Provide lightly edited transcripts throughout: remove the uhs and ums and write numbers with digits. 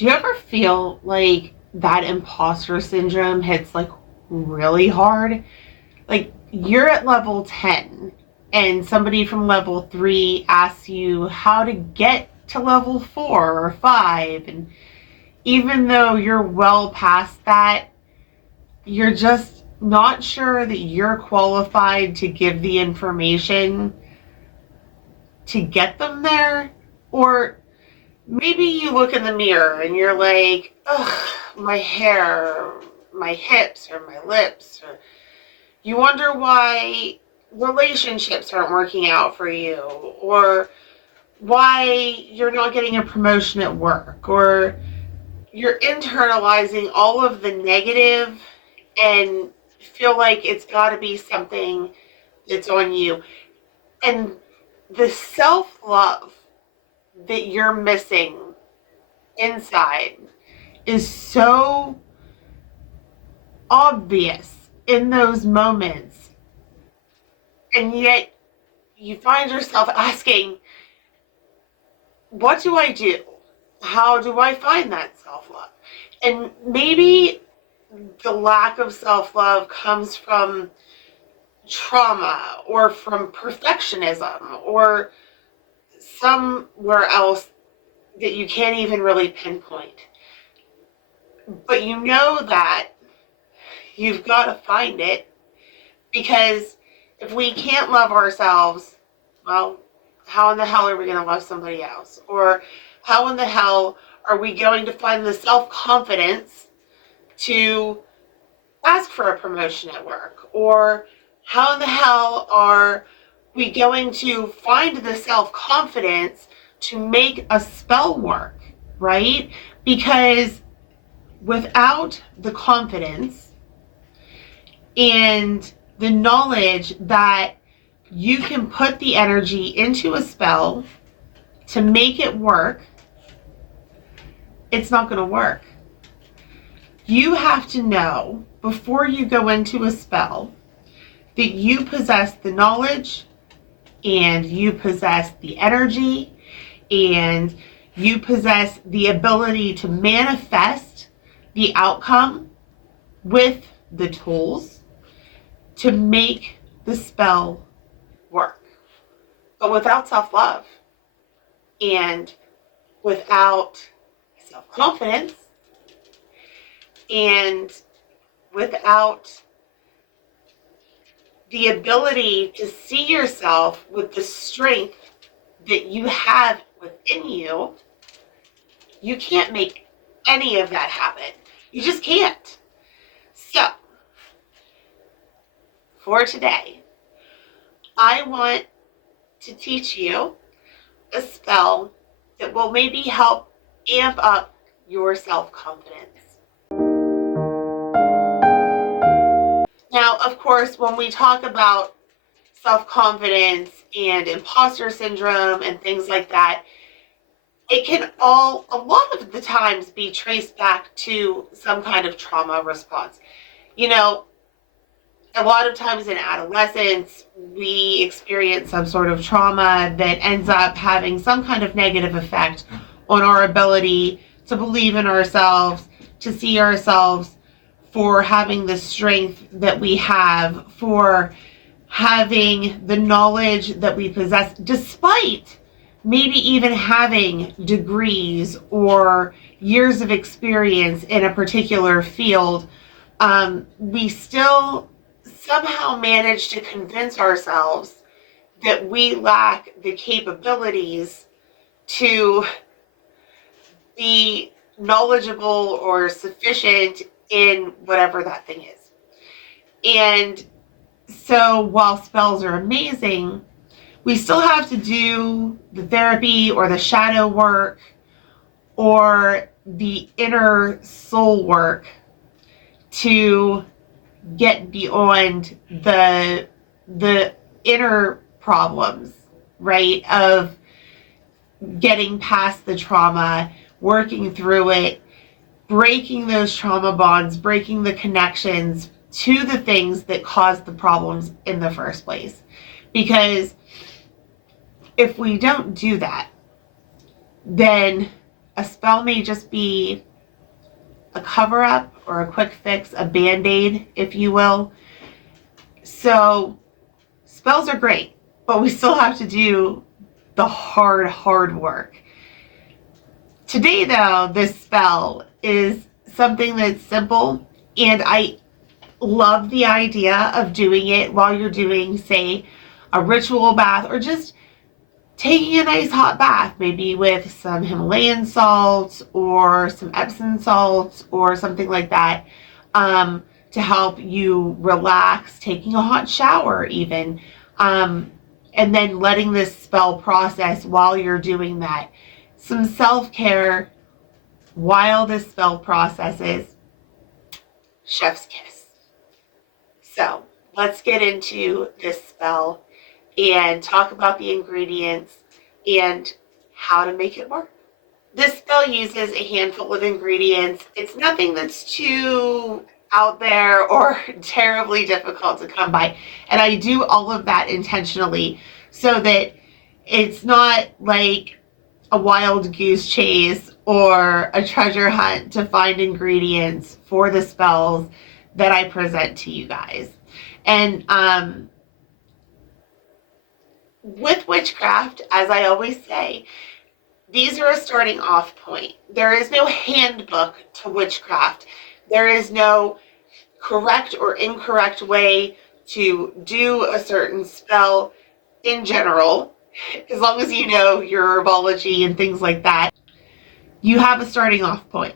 Do you ever feel like that imposter syndrome hits like really hard? Like you're at level 10 and somebody from level 3 asks you how to get to level 4 or 5, and even though you're well past that, you're just not sure that you're qualified to give the information to get them there. Or maybe you look in the mirror and you're like, ugh, my hair, or my hips, or my lips, or you wonder why relationships aren't working out for you, or why you're not getting a promotion at work, or you're internalizing all of the negative and feel like it's got to be something that's on you. And the self-love that you're missing inside is so obvious in those moments, and yet you find yourself asking, what do I do? How do I find that self-love? And maybe the lack of self-love comes from trauma or from perfectionism or somewhere else that you can't even really pinpoint. But you know that you've got to find it, because if we can't love ourselves, well, how in the hell are we going to love somebody else? Or how in the hell are we going to find the self-confidence to ask for a promotion at work? Or how in the hell are we going to find the self-confidence to make a spell work, right? Because without the confidence and the knowledge that you can put the energy into a spell to make it work, it's not going to work. You have to know before you go into a spell that you possess the knowledge, and you possess the energy, and you possess the ability to manifest the outcome with the tools to make the spell work. But without self-love and without self-confidence and without the ability to see yourself with the strength that you have within you, you can't make any of that happen. You just can't. So, for today, I want to teach you a spell that will maybe help amp up your self-confidence. Now, of course, when we talk about self-confidence and imposter syndrome and things like that, it can all, a lot of the times, be traced back to some kind of trauma response. You know, a lot of times in adolescence, we experience some sort of trauma that ends up having some kind of negative effect on our ability to believe in ourselves, to see ourselves for having the strength that we have, for having the knowledge that we possess, despite maybe even having degrees or years of experience in a particular field. We still somehow manage to convince ourselves that we lack the capabilities to be knowledgeable or sufficient in whatever that thing is. And so while spells are amazing, we still have to do the therapy or the shadow work or the inner soul work to get beyond the inner problems, right? Of getting past the trauma, working through it, breaking those trauma bonds, breaking the connections to the things that caused the problems in the first place. Because if we don't do that, then a spell may just be a cover-up or a quick fix, a band-aid, if you will. So spells are great, but we still have to do the hard work. Today, though, this spell is something that's simple, and I love the idea of doing it while you're doing, say, a ritual bath, or just taking a nice hot bath, maybe with some Himalayan salts or some Epsom salts or something like that, to help you relax, taking a hot shower even, and then letting this spell process while you're doing that. Some self-care while this spell processes. Chef's kiss. So let's get into this spell and talk about the ingredients and how to make it work. This spell uses a handful of ingredients. It's nothing that's too out there or terribly difficult to come by. And I do all of that intentionally so that it's not like a wild goose chase or a treasure hunt to find ingredients for the spells that I present to you guys. And with witchcraft, as I always say, these are a starting off point. There is no handbook to witchcraft. There is no correct or incorrect way to do a certain spell in general. As long as you know your herbology and things like that, you have a starting off point.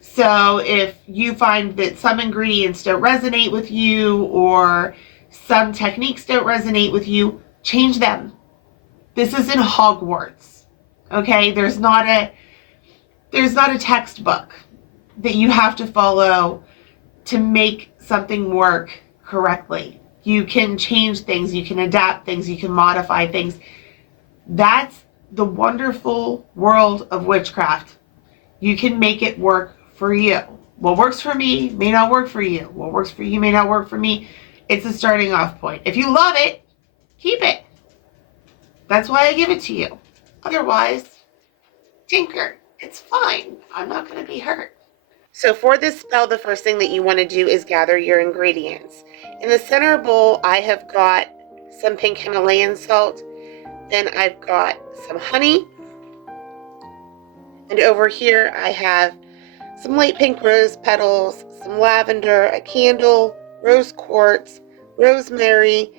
So if you find that some ingredients don't resonate with you or some techniques don't resonate with you, change them. This isn't Hogwarts, okay? There's not a textbook that you have to follow to make something work correctly. You can change things, you can adapt things, you can modify things. That's the wonderful world of witchcraft. You can make it work for you. What works for me may not work for you. What works for you may not work for me. It's a starting off point. If you love it, keep it. That's why I give it to you. Otherwise, tinker. It's fine. I'm not going to be hurt. So for this spell, the first thing that you want to do is gather your ingredients. In the center bowl, I have got some pink Himalayan salt. Then I've got some honey. And over here, I have some light pink rose petals, some lavender, a candle, rose quartz, rosemary,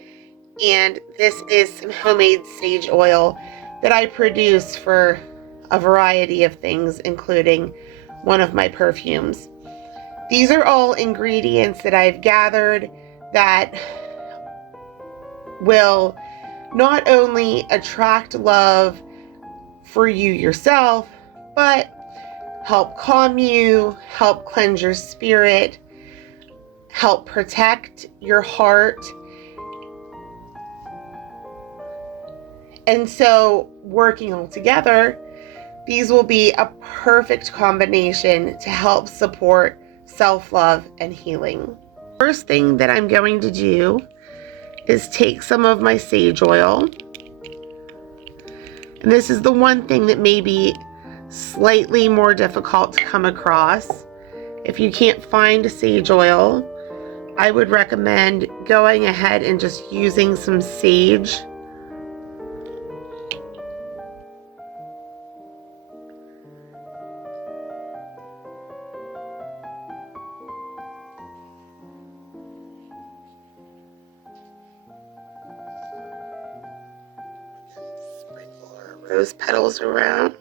and this is some homemade sage oil that I produce for a variety of things, including one of my perfumes. These are all ingredients that I've gathered that will not only attract love for you yourself, but help calm you, help cleanse your spirit, help protect your heart. And so working all together, these will be a perfect combination to help support self-love and healing. First thing that I'm going to do is take some of my sage oil. And this is the one thing that may be slightly more difficult to come across. If you can't find sage oil, I would recommend going ahead and just using some sage. Sprinkle our rose petals around.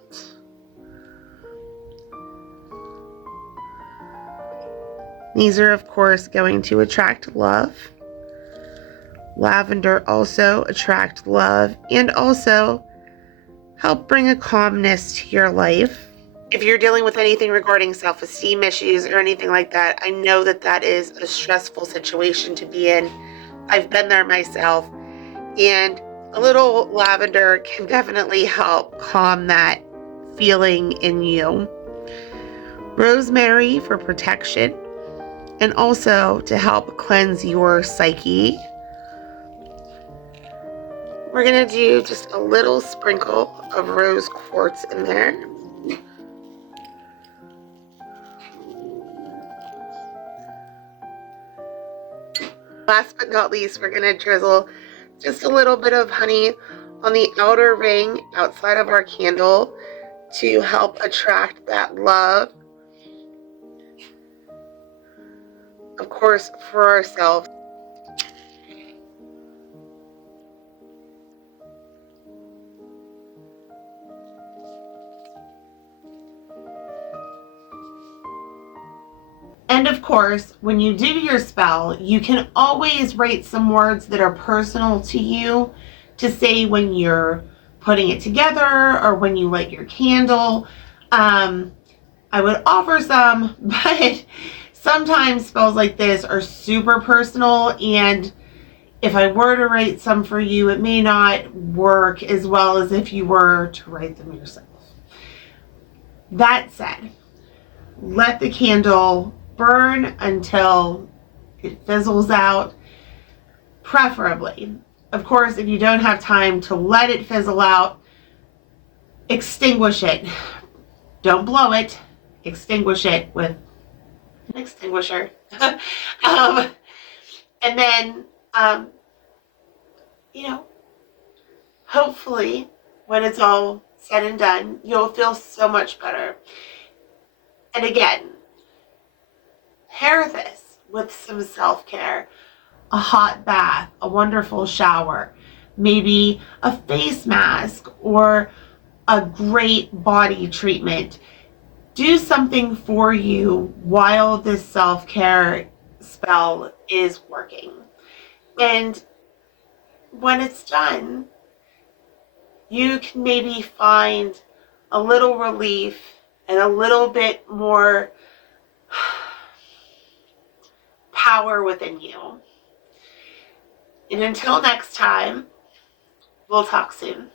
These are, of course, going to attract love. Lavender also attract love and also help bring a calmness to your life. If you're dealing with anything regarding self-esteem issues or anything like that, I know that that is a stressful situation to be in. I've been there myself, and a little lavender can definitely help calm that feeling in you. Rosemary for protection, and also to help cleanse your psyche. We're going to do just a little sprinkle of rose quartz in there. Last but not least, we're going to drizzle just a little bit of honey on the outer ring outside of our candle to help attract that love, of course, for ourselves. And of course, when you do your spell, you can always write some words that are personal to you to say when you're putting it together or when you light your candle. I would offer some, but sometimes spells like this are super personal, and if I were to write some for you, it may not work as well as if you were to write them yourself. That said, let the candle burn until it fizzles out, preferably. Of course, if you don't have time to let it fizzle out, extinguish it. Don't blow it. Extinguish it with an extinguisher. And then, hopefully, when it's all said and done, you'll feel so much better. And again, pair this with some self-care, a hot bath, a wonderful shower, maybe a face mask or a great body treatment. Do something for you while this self-care spell is working. And when it's done, you can maybe find a little relief and a little bit more power within you. And until next time, we'll talk soon.